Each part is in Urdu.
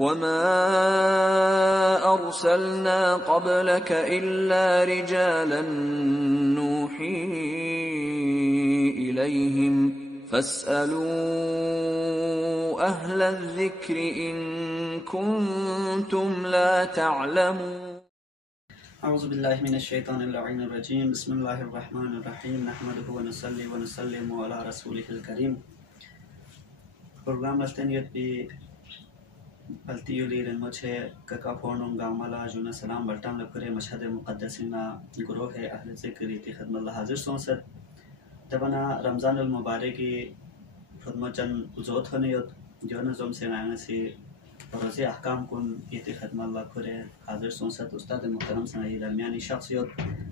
وما أرسلنا قبلك إلا رجالا نوحي إليهم فاسألوا أهل الذكر إن كنتم لا تعلمون. أعوذ بالله من الشيطان اللعين الرجيم. بسم الله الرحمن الرحيم. نحمده ونصلي ونسلم على رسوله الكريم. Program Altaniyat bi Altiyu liren moche kaka fornum gamala juna salam baltam lakure mashhad muqaddasina guruh hai ahl zikr ti khidmat la hazir sonsat tabana Ramzan al Mubarak ki khidmatan uzot haniyat jona zom se nang si roze ahkam kun ti khidmat la kure hazir sonsat ustad muhtaram sanai darmiyani shakhsiyat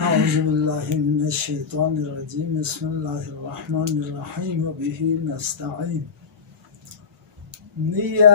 أعوذ بالله من الشيطان الرجيم. بسم الله الرحمن الرحيم وبه نستعين. نية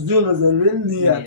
Zdjula zalvin niyat.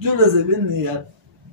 zdjula zalvin niyat.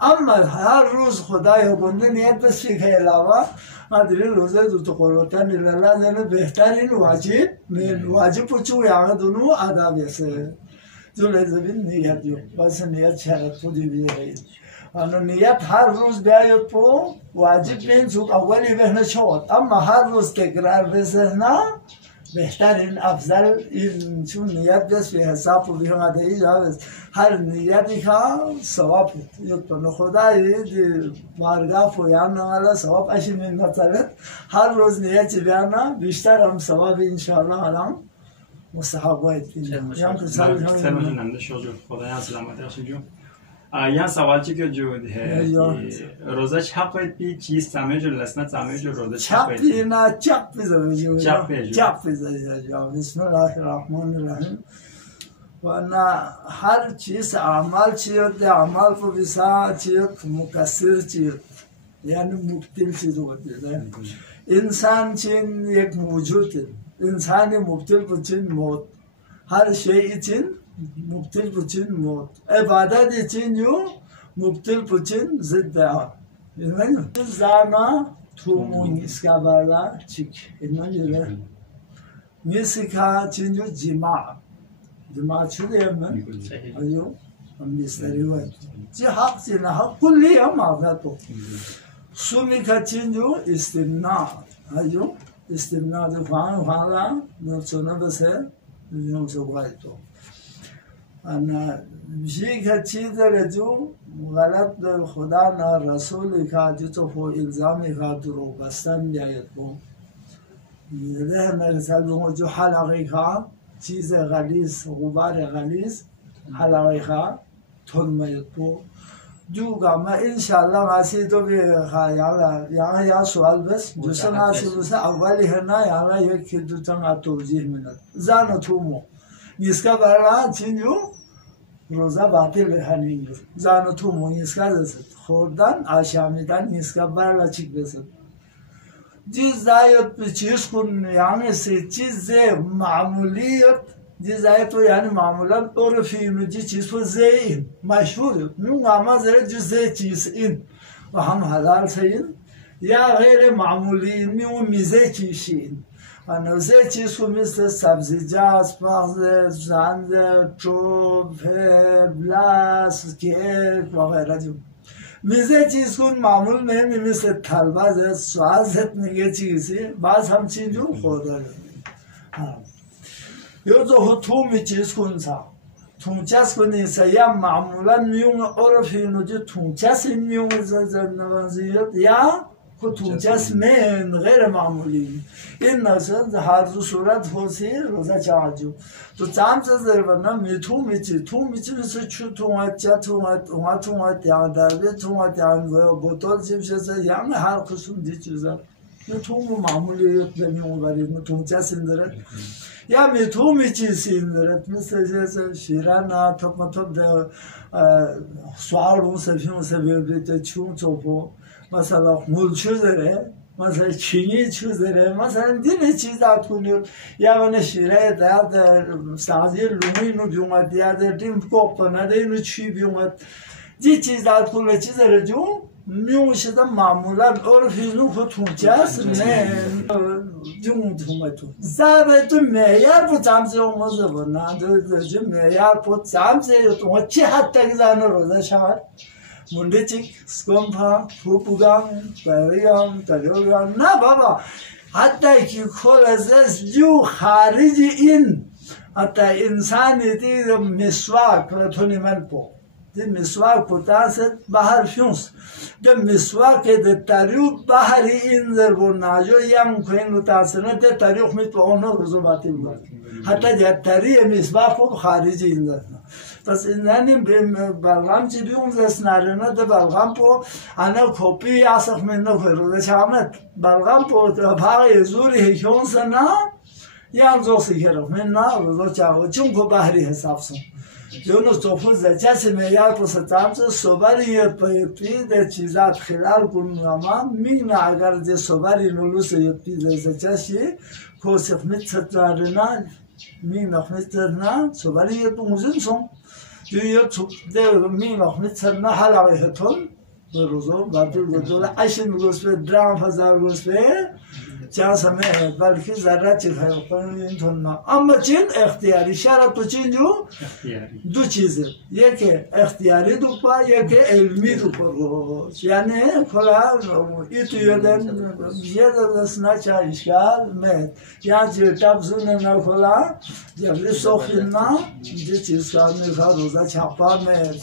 اما هر روز خدای بنده نیت بس فکر علاوه ادری روزه دو تو قربتن الله زنه بهترین واجب پچو یعنی دونو آداب است جلوی زمین نیت یو بس نیت شرط پودی بیاید آنو نیت هر روز بیاید پو واجب بین چون اولی بهنه شود اما هر روز تکرار بزنه بهترین افضل این چون نیت بس به حساب و بیرون آدهی جاوز هر نیتی که ثواب یاد کنه خدای بارگاه پویان نمالا ثواب اشی من مثلا هر روز نیتی بیانا بیشتر هم ثواب انشاءالله الان مستحق باید یام که سلام ننده شوجو خدای از سلامت اشجو یه سوال چیکه جو ده روزه چپ باید بی چیز سامه جو لسنت سامه جو روزه چپ باید چپ نه چپ بزنه جو چپ بزنه جو بسم الله الرحمن الرحیم و نه هر چیز عمل چیت عمل کو بسا چیت مکسر چیت یعنی مبتل چیز ہوتی ہے انسان چین یک موجود ہے انسانی مبتل بچین موت هر شیء چین مبتل بچین موت عبادت چین یو مبتل بچین ضد آن یعنی زانا تومون اسکا بالا چیک اینجوری میسکا چین یو جماع شده من ایو هم بیشتری وای چی حق چی نه حق کلی هم آفاتو سومی کا چین یو استمناع ایو استمناع دو فالا نرچونه بسه یوم سوای تو انا بشی کا چی داره جو غلط در خدا نه رسول کا جو تو الزامی کا درو بستن بیاید کو میده مثلا جو حلقه کا چیز غلیظ غبار غلیظ حلقه کا تون میاد تو دوگا ما انشالله ماسی تو بھی یا سوال بس دوسرا ماسی بس اولی هنا یا یک دو تا توضیح منت زانو تومو نیسکا برا چینجو روزا باطل هنینجو زانو تومو نیسکا دست خوردن آشامیدن نیسکا برا چیک دست چیز دایت چیز کن یعنی سی چیز معمولیت چیز دایت تو یعنی معمولا عرفی میگی چیز تو زین مشهور میون ما زره چیز چیز این و هم حلال سین یا غیر معمولی میون میزه چیشین و نوزه چیز تو مثل سبزیجات پخت زند چوب بلاس کیک و غیره جو میزه چیز کن معمول نمی مثل تلباز سوازت نگه چیزی باز هم چیز جو خورده یو تو تومی چیز کن سا تومچس کنی سا یا معمولا میون عرفی نوجه تومچس میون نوانزیت یا که تومچس من غیر معمولی این نشد هر دو صورت ہوسی روزه چاجو تو چامچه زربنا میتومی چی مثل چو تومت یا دربه تومت یا بوتول چیز یعنی هر قسم دی چیزا میتوم معمولیت نمیون برید تومچس اندرد یا میتومی چیز اندرد مثل شیران توپ ده سوال اون سفیم سبیت چون توپو مثلا مولچو داره مثلا چینی چیز داره مثلا دین چیز داد کنید یا من شیره داد سازی لومی نو بیومد یا دیم کوپ نده نو چی بیومد دی چیز داد کنید چیز داره جو میوشده معمولا عرفی نو فتونچاس نه جون تومتو زابطو میار بود چامسه اومده بود نه دو میار بود چامسه تو چی حتی گذانه روزه شود منده چیک سکمپا پوپوگام پریام تریوگام نه بابا حتی که کل ازش جو خارج این حتی انسانی دید مسواک لطونی من پو دی مسواک پوتاست بحر فیونس دی مسواک دی تاریخ بحری این در برناجو یم کنین لطاسنه دی تاریخ میت با اونو روزو باتی بود حتی دی تاریخ مسواک پو خارج این در پس اینانی بلغم چی بیون زسنارنه ده بلغم پو انا کپی یاسخ من نو روزه چامت بلغم پو باقی زوری هیچون سنا یان زوسی کرد من نه روزه چامت چون کو بحری حساب سون یونو توفو زچاسی میار پو ستامت صبریت پیپی ده چیزات خلال کنم اما میگن اگر ده صبری نلوس یپی ده زچاسی کوسف میترنه میگن میترنه صبریت بو مزین سون دیو تو ده می نخ میترنه حلقه هتون روزو بعد گذول 8 روز به درام 1000 روز به جاس همه بلکه ذره چی خیلی کنیم اما چین اختیاری شرط تو چین جو دو چیزه یکی اختیاری دو پا یکی علمی دو پا یعنی کلا ایتو یادن یه دست نچه اشکال مید یا جیرتاب زونه نکلا جبری سوخین نا جی چیز کار میخواد روزا چپا مید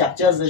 50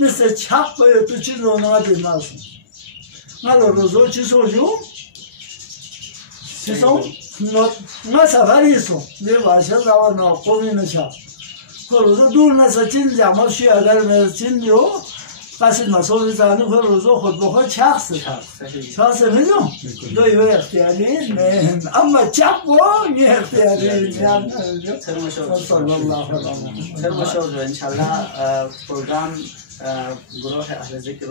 مثل چپ باید تو چی دونه دیمازم مال روزو چی سوجو چی سو نه سفریسو نه باشه داور ناقومی نشا روزو دور نسا چین جمع شی اگر چین جو قصد مسئول زنی روزو خود بخود چخصه چخصه میدون دوی اختیاری نه اما چپ با یه اختیاری صلی الله علیه و انشالله پروگرام گروه اهل ذکر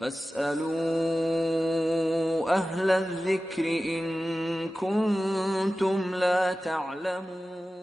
فاسألوا أهل الذكر إن كنتم لا تعلمون